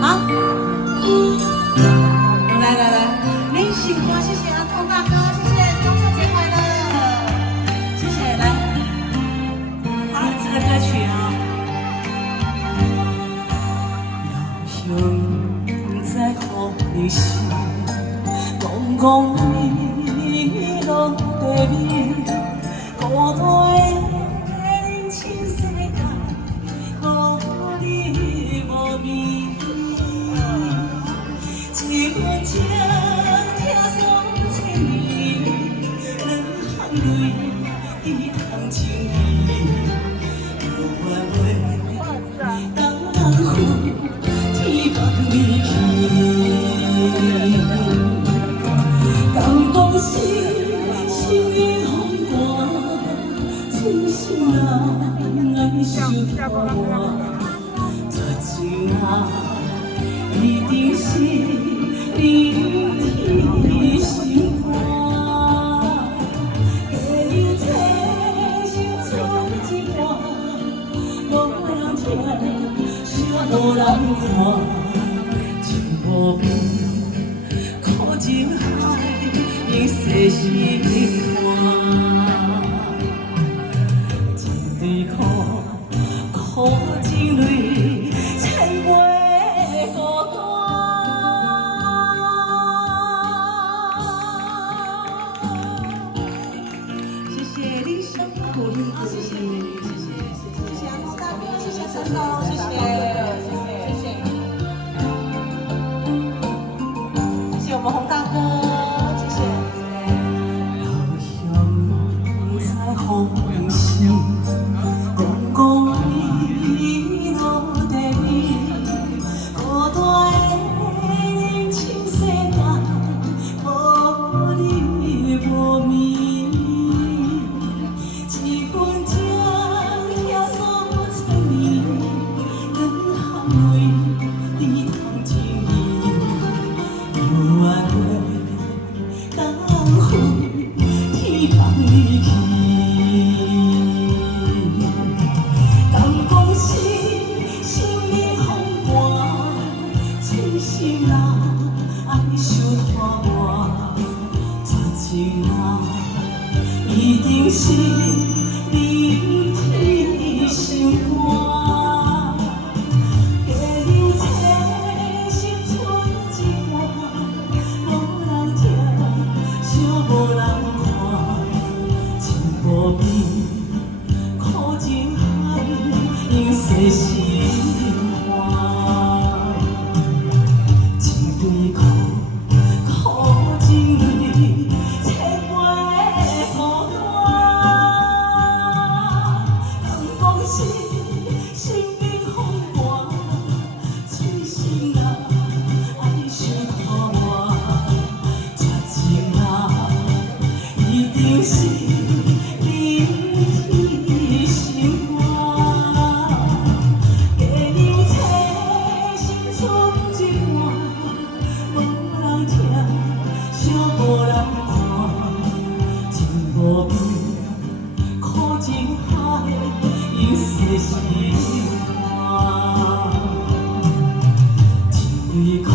好，来来来，您辛苦，谢谢阿童大哥，谢谢，中秋节快乐，谢谢，来，好，这个歌曲啊。老乡在乎你时，讲讲你落地味，孤单的亲世界，无你无味。一份情听爽千年，两行泪一行情义，有缘会当负天放你去。敢讲是心意风寒，真心人爱受拖，绝情人一定是。你天心肝，加油车心存一半，无人听，伤无人看，情无边，苦情海，已世心肝，一对苦情泪，千杯孤单。鼓励，谢谢，谢谢，谢谢阿童大哥，谢谢陈总，谢谢，谢谢，谢谢我们洪大哥，谢谢。老乡在风声，讲讲你落地味，孤单的亲世界，无你无味。心人爱受拖磨，绝情人一定是你天心肝。加油车心存一半，无人听，伤无人看，情无边，苦情海，因世心肝。是你天心肝，加油车心存一半，无人听，伤无人看，情无边，苦情海，因世心肝，一对。